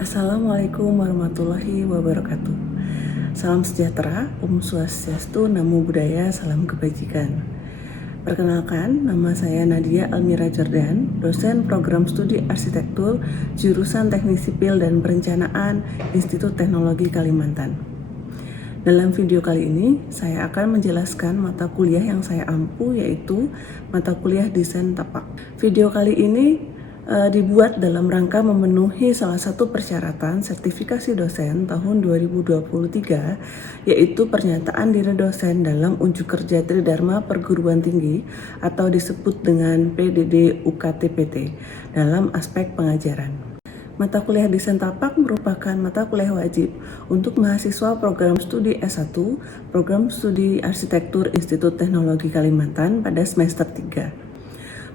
Assalamualaikum warahmatullahi wabarakatuh. Salam sejahtera, Om Swastiastu, Namo Buddhaya, Salam Kebajikan. Perkenalkan, nama saya Nadia Almira Jordan, dosen program studi arsitektur, jurusan Teknik Sipil dan Perencanaan, Institut Teknologi Kalimantan. Dalam video kali ini, saya akan menjelaskan mata kuliah yang saya ampu, yaitu mata kuliah Desain Tapak. Video kali ini dibuat dalam rangka memenuhi salah satu persyaratan sertifikasi dosen tahun 2023, yaitu pernyataan diri dosen dalam unjuk kerja Tridharma Perguruan Tinggi atau disebut dengan PDD UKT-PT dalam aspek pengajaran. Mata kuliah Desain Tapak merupakan mata kuliah wajib untuk mahasiswa program studi S1, program studi arsitektur Institut Teknologi Kalimantan pada semester 3.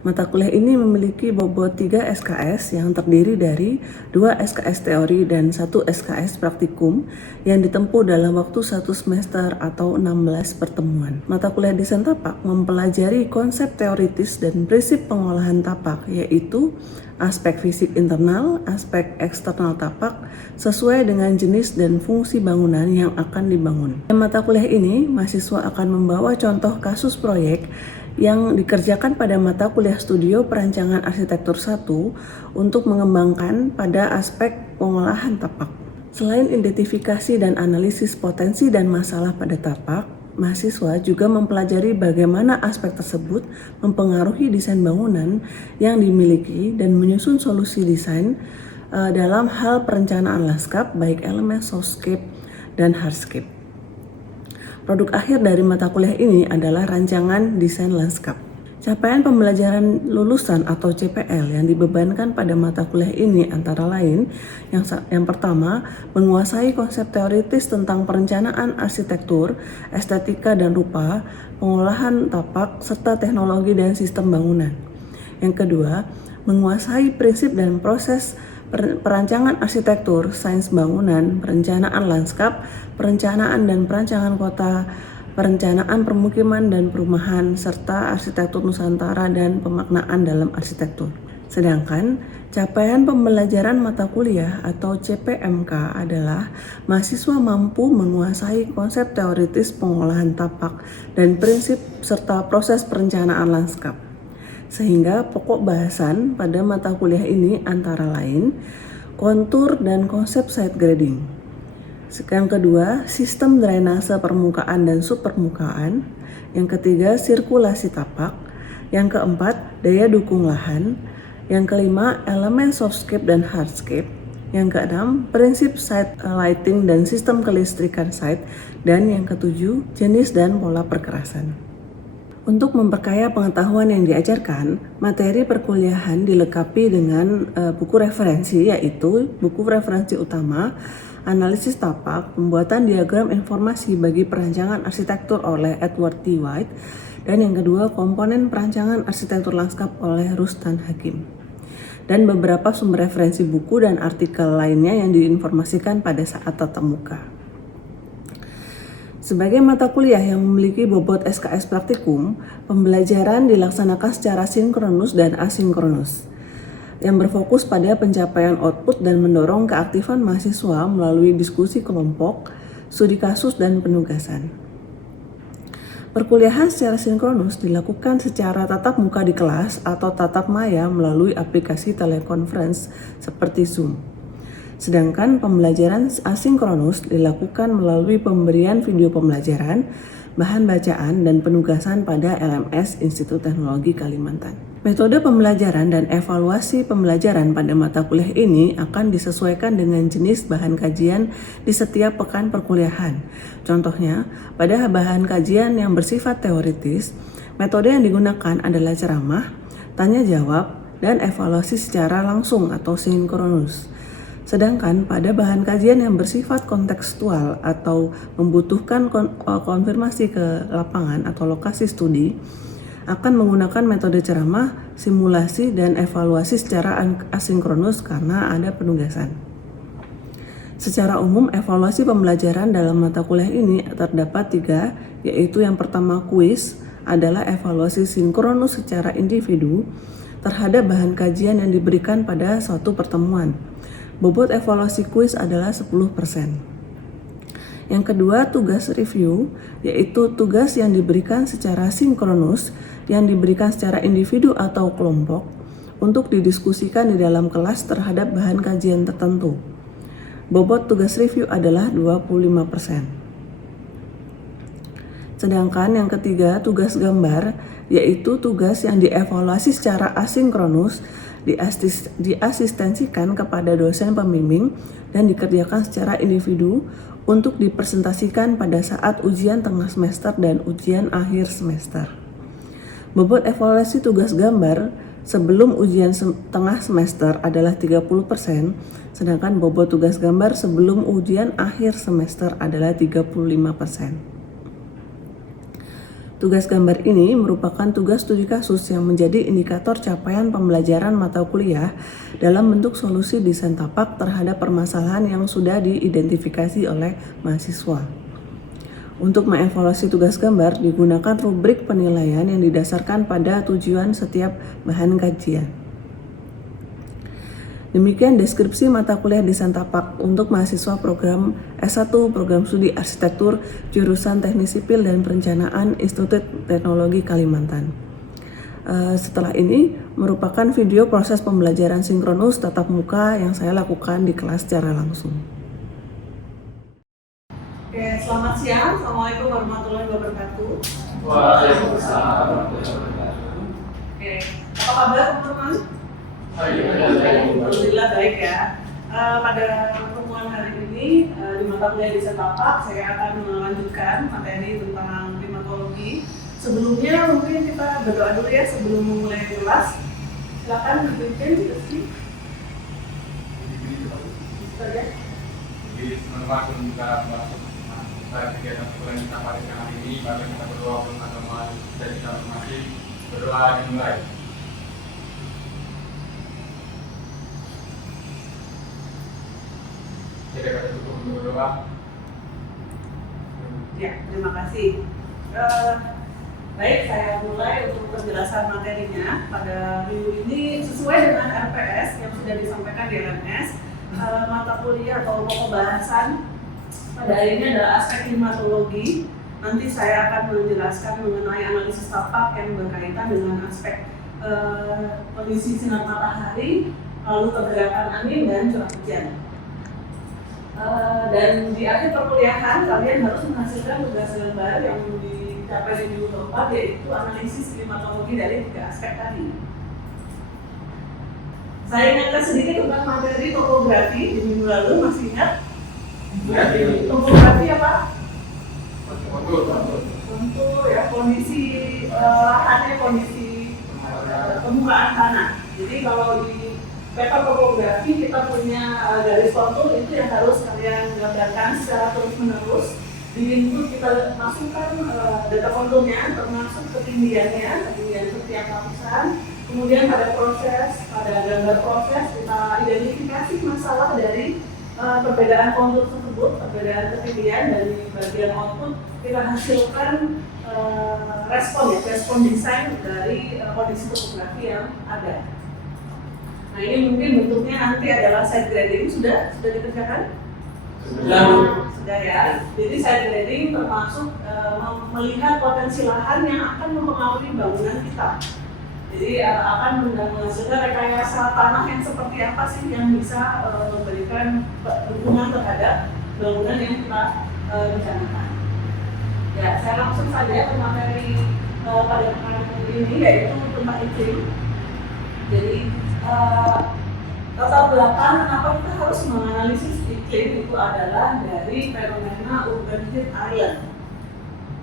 Mata kuliah ini memiliki bobot 3 SKS yang terdiri dari 2 SKS teori dan 1 SKS praktikum yang ditempuh dalam waktu 1 semester atau 16 pertemuan. Mata kuliah Desain Tapak mempelajari konsep teoritis dan prinsip pengolahan tapak, yaitu aspek fisik internal, aspek eksternal tapak, sesuai dengan jenis dan fungsi bangunan yang akan dibangun. Dalam mata kuliah ini, mahasiswa akan membawa contoh kasus proyek yang dikerjakan pada mata kuliah studio perancangan arsitektur 1 untuk mengembangkan pada aspek pengolahan tapak. Selain identifikasi dan analisis potensi dan masalah pada tapak, mahasiswa juga mempelajari bagaimana aspek tersebut mempengaruhi desain bangunan yang dimiliki dan menyusun solusi desain dalam hal perencanaan lanskap, baik elemen softscape dan hardscape. Produk akhir dari mata kuliah ini adalah rancangan desain lanskap. Capaian pembelajaran lulusan atau CPL yang dibebankan pada mata kuliah ini antara lain yang pertama, menguasai konsep teoritis tentang perencanaan arsitektur, estetika dan rupa, pengolahan tapak, serta teknologi dan sistem bangunan. Yang kedua, menguasai prinsip dan proses perancangan arsitektur, sains bangunan, perencanaan lanskap, perencanaan dan perancangan kota, perencanaan permukiman dan perumahan, serta arsitektur Nusantara dan pemaknaan dalam arsitektur. Sedangkan capaian pembelajaran mata kuliah atau CPMK adalah mahasiswa mampu menguasai konsep teoritis pengolahan tapak dan prinsip serta proses perencanaan lanskap. Sehingga pokok bahasan pada mata kuliah ini antara lain kontur dan konsep site grading. Yang kedua, sistem drainase permukaan dan subpermukaan. Yang ketiga, sirkulasi tapak. Yang keempat, daya dukung lahan. Yang kelima, elemen softscape dan hardscape. Yang keenam, prinsip site lighting dan sistem kelistrikan site. Dan yang ketujuh, jenis dan pola perkerasan. Untuk memperkaya pengetahuan yang diajarkan, materi perkuliahan dilengkapi dengan buku referensi, yaitu buku referensi utama, analisis tapak, pembuatan diagram informasi bagi perancangan arsitektur oleh Edward T. White, dan yang kedua komponen perancangan arsitektur lanskap oleh Rustan Hakim. Dan beberapa sumber referensi buku dan artikel lainnya yang diinformasikan pada saat tatap muka. Sebagai mata kuliah yang memiliki bobot SKS praktikum, pembelajaran dilaksanakan secara sinkronus dan asinkronus, yang berfokus pada pencapaian output dan mendorong keaktifan mahasiswa melalui diskusi kelompok, studi kasus, dan penugasan. Perkuliahan secara sinkronus dilakukan secara tatap muka di kelas atau tatap maya melalui aplikasi telekonferensi seperti Zoom. Sedangkan pembelajaran asinkronus dilakukan melalui pemberian video pembelajaran, bahan bacaan, dan penugasan pada LMS Institut Teknologi Kalimantan. Metode pembelajaran dan evaluasi pembelajaran pada mata kuliah ini akan disesuaikan dengan jenis bahan kajian di setiap pekan perkuliahan. Contohnya, pada bahan kajian yang bersifat teoritis, metode yang digunakan adalah ceramah, tanya jawab, dan evaluasi secara langsung atau sinkronus. Sedangkan pada bahan kajian yang bersifat kontekstual atau membutuhkan konfirmasi ke lapangan atau lokasi studi, akan menggunakan metode ceramah, simulasi, dan evaluasi secara asinkronus karena ada penugasan. Secara umum, evaluasi pembelajaran dalam mata kuliah ini terdapat 3, yaitu yang pertama kuis adalah evaluasi sinkronus secara individu terhadap bahan kajian yang diberikan pada suatu pertemuan. Bobot evaluasi kuis adalah 10%. Yang kedua, tugas review, yaitu tugas yang diberikan secara sinkronus, yang diberikan secara individu atau kelompok, untuk didiskusikan di dalam kelas terhadap bahan kajian tertentu. Bobot tugas review adalah 25%. Sedangkan yang ketiga, tugas gambar, yaitu tugas yang dievaluasi secara asinkronus, diasistensikan kepada dosen pembimbing dan dikerjakan secara individu untuk dipresentasikan pada saat ujian tengah semester dan ujian akhir semester. Bobot evaluasi tugas gambar sebelum ujian tengah semester adalah 30%, sedangkan bobot tugas gambar sebelum ujian akhir semester adalah 35%. Tugas gambar ini merupakan tugas studi kasus yang menjadi indikator capaian pembelajaran mata kuliah dalam bentuk solusi desain tapak terhadap permasalahan yang sudah diidentifikasi oleh mahasiswa. Untuk mengevaluasi tugas gambar digunakan rubrik penilaian yang didasarkan pada tujuan setiap bahan kajian. Demikian deskripsi mata kuliah desain tapak untuk mahasiswa program S1 Program Studi Arsitektur jurusan Teknik Sipil dan Perencanaan Institut Teknologi Kalimantan. Setelah ini merupakan video proses pembelajaran sinkronus tatap muka yang saya lakukan di kelas secara langsung. Oke, selamat siang. Assalamualaikum warahmatullahi wabarakatuh. Waalaikumsalam warahmatullahi wabarakatuh. Oke, apa kabar teman-teman? Alhamdulillah baik ya. Pada pertemuan hari ini di mata kuliah desain tapak saya akan melanjutkan materi tentang klimatologi. Sebelumnya mungkin kita berdoa dulu ya sebelum memulai kelas. Silakan dipimpin Rizky. Jadi teman-teman juga masuk kegiatan sekolah kita pada hari ini, maka kita berdoa untuk agama dan kita masih berdoa dimulai. Jadi kita tutup untuk berdoa. Ya, terima kasih. Baik, saya mulai untuk penjelasan materinya. Pada minggu ini sesuai dengan RPS yang sudah disampaikan di LMS, mata kuliah atau pokok bahasan pada hari ini adalah aspek klimatologi. Nanti saya akan menjelaskan mengenai analisis tapak yang berkaitan dengan aspek kondisi sinar matahari, lalu pergerakan angin dan curah hujan. Dan di akhir perkuliahan kalian harus menghasilkan tugas gambar yang dicapai di minggu keempat, yaitu analisis klimatologi dari 3 aspek tadi. Saya ingatkan sedikit tentang materi topografi di minggu lalu, masih ingat? Topografi apa? Untuk ya kondisi lahannya, kondisi permukaan tanah. Jadi kalau di peta topografi kita punya garis kontur itu yang harus kalian gambarkan secara terus-menerus. Di input kita masukkan data konturnya termasuk ketinggian setiap lapisan. Kemudian pada gambar proses kita identifikasi masalah dari perbedaan kontur tersebut, perbedaan ketinggian dari bagian output kita hasilkan respon desain dari kondisi topografi yang ada. Nah ini mungkin bentuknya nanti adalah side grading, sudah dikerjakan? Sudah ya. Jadi side grading termasuk melihat potensi lahan yang akan mempengaruhi bangunan kita. Jadi akan menghasilkan rekayasa tanah yang seperti apa sih yang bisa memberikan dukungan terhadap bangunan yang kita rencanakan. Ya, saya langsung saja ke materi pada pertemuan ini yaitu tentang iklim. Jadi latar belakang kenapa kita harus menganalisis iklim itu adalah dari fenomena urban heat island.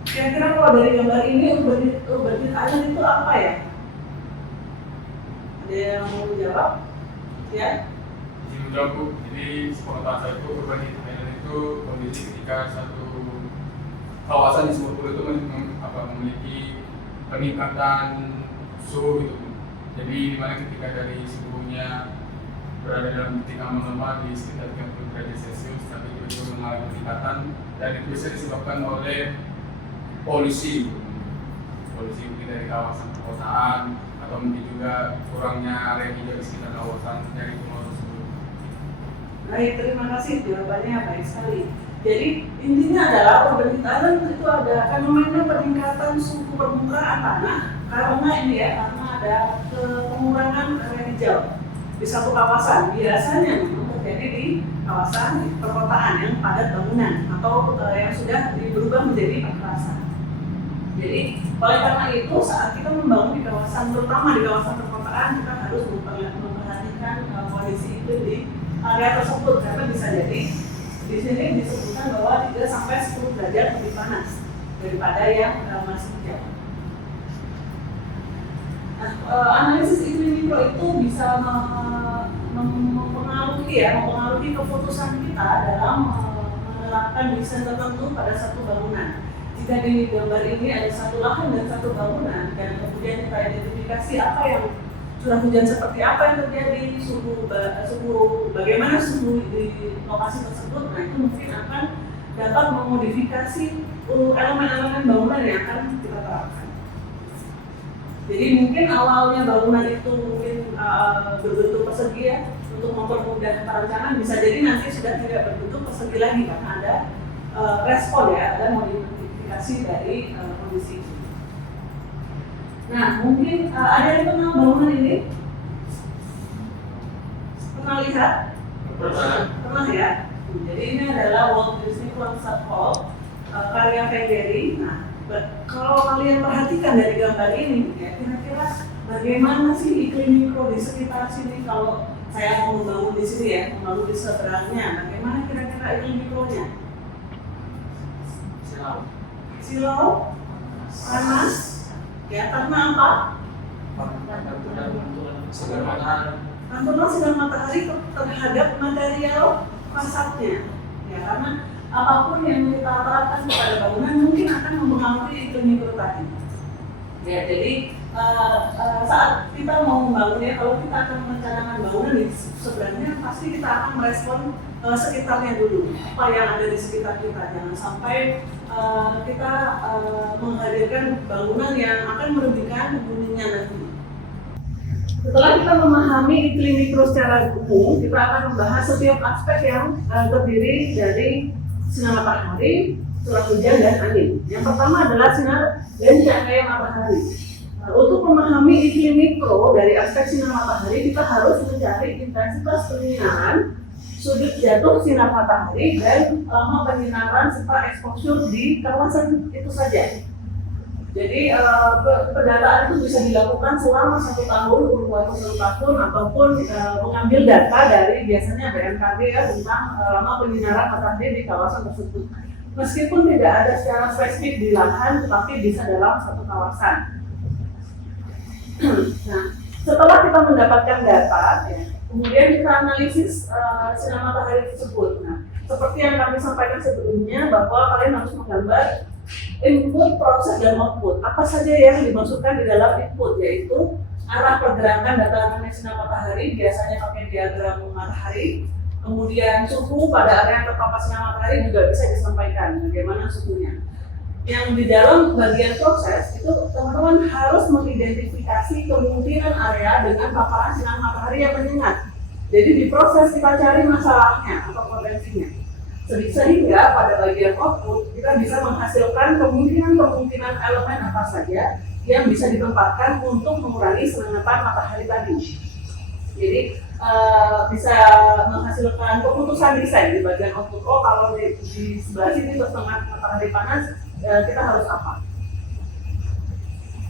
Kira-kira kalau dari gambar ini urban heat island itu apa ya? Ada yang mau menjawab? Ya? Menjawab Bu, jadi sepengetahuan saya itu urban heat island itu kondisi ketika satu kawasan di seluruh itu memiliki peningkatan suhu gitu. Jadi dimana ketika dari suhunya berada dalam titik aman normal di sekitar 30 derajat Celcius, tapi tiba-tiba mengalami peningkatan dan itu bisa disebabkan oleh polusi mungkin dari kawasan perkotaan atau mungkin juga kurangnya area hijau di sekitar kawasan dari pulau tersebut. Baik, terima kasih, jawabannya baik sekali. Jadi intinya adalah pemerintah Thailand itu ada fenomena peningkatan suhu permukaan tanah karena ini ya, karena ada pengurangan area hijau di satu kawasan. Biasanya memang terjadi di kawasan perkotaan yang padat bangunan atau yang sudah berubah menjadi perkerasan. Jadi oleh karena itu saat kita membangun di kawasan, terutama di kawasan perkotaan, kita harus memperhatikan kondisi itu di area tersebut karena bisa jadi di sini disebutkan bahwa 3 sampai 10 derajat lebih panas daripada yang masih hijau. Nah, analisis iklim mikro itu bisa mempengaruhi keputusan kita dalam menerapkan desain tertentu pada satu bangunan. Jika di gambar ini ada satu lahan dan satu bangunan, dan kemudian kita identifikasi apa yang curah hujan seperti apa yang terjadi, bagaimana suhu di lokasi tersebut, nah itu mungkin akan dapat memodifikasi elemen-elemen bangunan yang akan kita terapkan. Jadi mungkin awalnya bangunan itu mungkin berbentuk persegi ya, untuk mempermudah perencanaan, bisa jadi nanti sudah tidak berbentuk persegi lagi karena ada respon ya, ada modifikasi dari kondisi itu. Nah, mungkin ada yang kenal bangunan ini? Pernah lihat? Pernah ya? Jadi ini adalah Walt Disney Concert Hall karya Fengeri. Nah, kalau kalian perhatikan dari gambar ini, ya kira-kira bagaimana sih iklim mikro di sekitar sini kalau saya mau membangun di sini ya, membangun di seberangnya, bagaimana kira-kira iklim mikronya? Silau, panas, ya karena apa? Pantulan sinar matahari terhadap material fasadnya, ya karena apapun yang kita terapkan kepada bangunan mungkin akan mempengaruhi iklim mikro tadi. Ya, jadi saat kita mau membangun ya, kalau kita akan merencanakan bangunan di sebenarnya pasti kita akan merespon sekitarnya dulu, apa yang ada di sekitar kita, jangan sampai kita menghadirkan bangunan yang akan merugikan penghuninya nanti. Setelah kita memahami iklim mikro secara umum, kita akan membahas setiap aspek yang terdiri dari sinar matahari, curah hujan, dan angin. Yang pertama adalah sinar dan cahaya matahari. Untuk memahami iklim mikro dari aspek sinar matahari, kita harus mencari intensitas penyinaran, sudut jatuh sinar matahari, dan lama penyinaran serta exposure di kawasan itu saja. Jadi pendataan itu bisa dilakukan selama 1 tahun, kurun waktu 1 tahun, ataupun mengambil data dari biasanya BMKG ya tentang lama penyinaran matahari di kawasan tersebut. Meskipun tidak ada secara spesifik di lahan, tetapi bisa dalam satu kawasan. Nah, setelah kita mendapatkan data, ya, kemudian kita analisis sinar matahari tersebut. Nah, seperti yang kami sampaikan sebelumnya, bahwa kalian harus menggambar input, proses, dan output. Apa saja yang dimasukkan di dalam input, yaitu arah pergerakan datangan sinar matahari, biasanya pakai diagram matahari. Kemudian suhu pada area yang terpapar sinar matahari juga bisa disampaikan bagaimana suhunya. Yang di dalam bagian proses itu teman-teman harus mengidentifikasi kemungkinan area dengan paparan sinar matahari yang menyengat. Jadi di proses kita cari masalahnya atau potensinya. Sehingga pada bagian output kita bisa menghasilkan kemungkinan elemen apa saja yang bisa ditempatkan untuk mengurangi sengatan matahari tadi. Jadi bisa menghasilkan keputusan desain di bagian output. Oh, kalau di sebelah sini tersengat matahari panas, kita harus apa?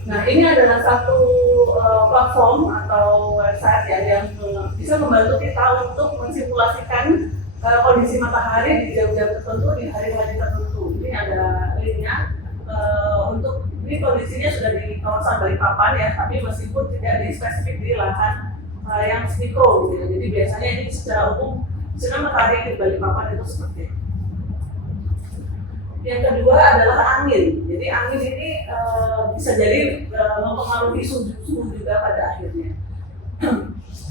Nah, ini adalah satu platform atau website ya yang bisa membantu kita untuk mensimulasikan kondisi matahari di jam-jam tertentu, di hari-hari tertentu. Ini ada linknya. Untuk ini kondisinya sudah di kawasan Balikpapan ya, tapi meskipun tidak di spesifik di lahan yang mikro gitu. Jadi biasanya ini secara umum sinar matahari di Balikpapan itu seperti itu. Yang kedua adalah angin. Jadi angin ini bisa jadi mempengaruhi suhu juga pada akhirnya.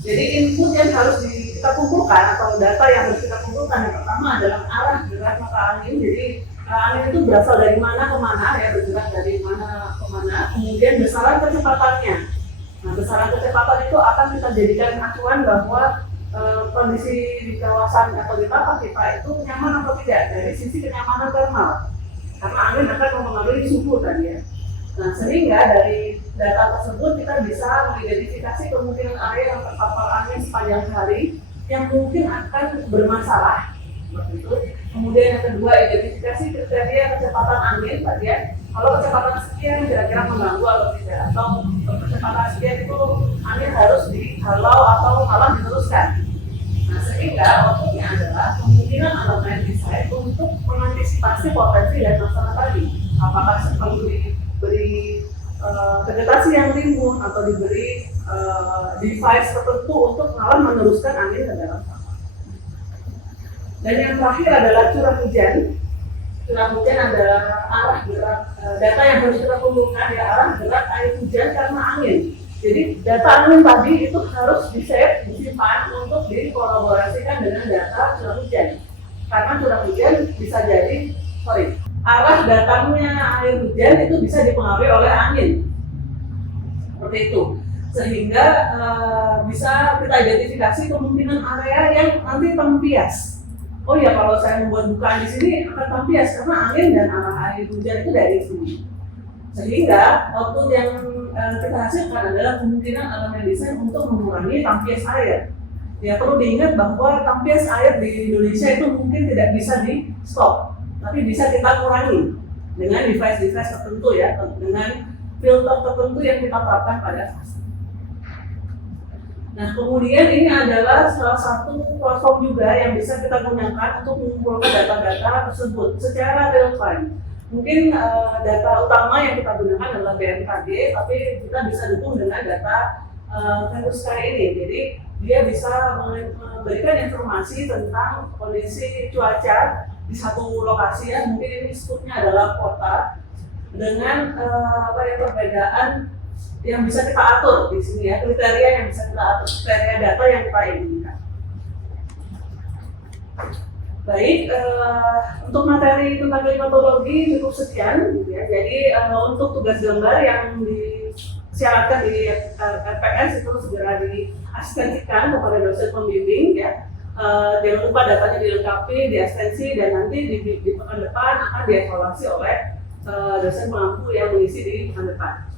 Jadi input yang harus kita kumpulkan atau data yang harus kita kumpulkan yang pertama adalah arah gerak mata angin. Jadi angin itu berasal dari mana ke mana ya, bergerak dari mana ke mana. Kemudian besaran kecepatannya. Nah, besaran kecepatan itu akan kita jadikan acuan bahwa kondisi di kawasan atau di tapak kita itu nyaman atau tidak dari sisi kenyamanan termal, karena angin akan mempengaruhi suhu tadi ya. Nah, sehingga dari data tersebut kita bisa mengidentifikasi kemungkinan area yang terpapar angin sepanjang hari yang mungkin akan bermasalah. Seperti itu. Kemudian yang kedua, identifikasi kriteria kecepatan angin tadi ya. Kalau kecepatan sekian kira-kira mengganggu atau tidak, atau kecepatan sekian itu angin harus dihalau atau malah diteruskan. Nah, sehingga outputnya adalah kemungkinan elemen desain untuk mengantisipasi potensi dan masalah tadi. Apakah perlu diberi vegetasi yang rimbun atau diberi device tertentu untuk malah meneruskan angin ke dalam tanah. Dan yang terakhir adalah curah hujan. Curah hujan adalah arah gerak data yang harus kita kumpulkan ya, arah gerak air hujan karena angin. Jadi data angin tadi itu harus di-save, disimpan untuk dikolaborasikan dengan data curah hujan. Karena curah hujan bisa jadi, arah datangnya air hujan itu bisa dipengaruhi oleh angin. Seperti itu. Sehingga bisa kita identifikasi kemungkinan area yang nanti tempias. Oh ya, kalau saya membuat bukaan di sini akan tampias karena angin dan arah air hujan itu dari sini. Sehingga output yang kita hasilkan adalah kemungkinan elemen desain untuk mengurangi tampias air. Ya, perlu diingat bahwa tampias air di Indonesia itu mungkin tidak bisa di stop, tapi bisa kita kurangi dengan device-device tertentu ya, dengan filter tertentu yang kita terapkan pada fase. Nah, kemudian ini adalah salah satu platform juga yang bisa kita gunakan untuk mengumpulkan data-data tersebut secara real time. Mungkin data utama yang kita gunakan adalah BMKG, tapi kita bisa dukung dengan data Venus-Sky ini. Jadi dia bisa memberikan informasi tentang kondisi cuaca di satu lokasi ya. Mungkin ini skupnya adalah kota dengan perbedaan yang bisa kita atur di sini ya, kriteria yang bisa kita atur, kriteria data yang kita inginkan. Baik, untuk materi tentang klimatologi cukup sekian, gitu ya. Jadi untuk tugas gambar yang disyaratkan di RPS itu segera diasistensikan kepada dosen pembimbing ya. Jangan lupa datanya dilengkapi, diasistensi, dan nanti di pekan depan akan dievaluasi oleh dosen pengampu yang mengisi di pekan depan.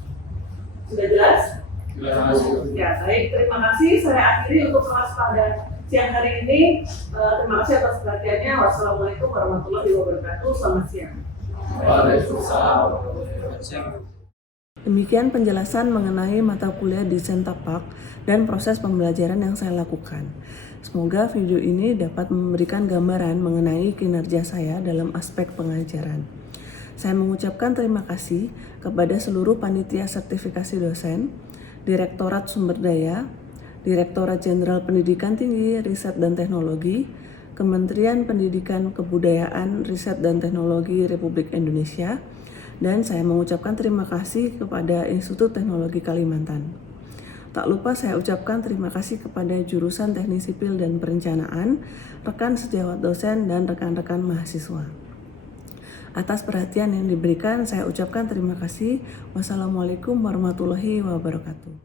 Sudah jelas? Jelas. Ya, baik. Terima kasih. Saya akhiri untuk kelas pada siang hari ini. Terima kasih atas perhatiannya. Wassalamualaikum warahmatullahi wabarakatuh. Selamat siang. Waalaikumsalam. Demikian penjelasan mengenai mata kuliah desain tapak dan proses pembelajaran yang saya lakukan. Semoga video ini dapat memberikan gambaran mengenai kinerja saya dalam aspek pengajaran. Saya mengucapkan terima kasih kepada seluruh panitia sertifikasi dosen, Direktorat Sumber Daya, Direktorat Jenderal Pendidikan Tinggi, Riset dan Teknologi, Kementerian Pendidikan Kebudayaan, Riset dan Teknologi Republik Indonesia, dan saya mengucapkan terima kasih kepada Institut Teknologi Kalimantan. Tak lupa saya ucapkan terima kasih kepada jurusan Teknik Sipil dan Perencanaan, rekan sejawat dosen, dan rekan-rekan mahasiswa. Atas perhatian yang diberikan, saya ucapkan terima kasih. Wassalamualaikum warahmatullahi wabarakatuh.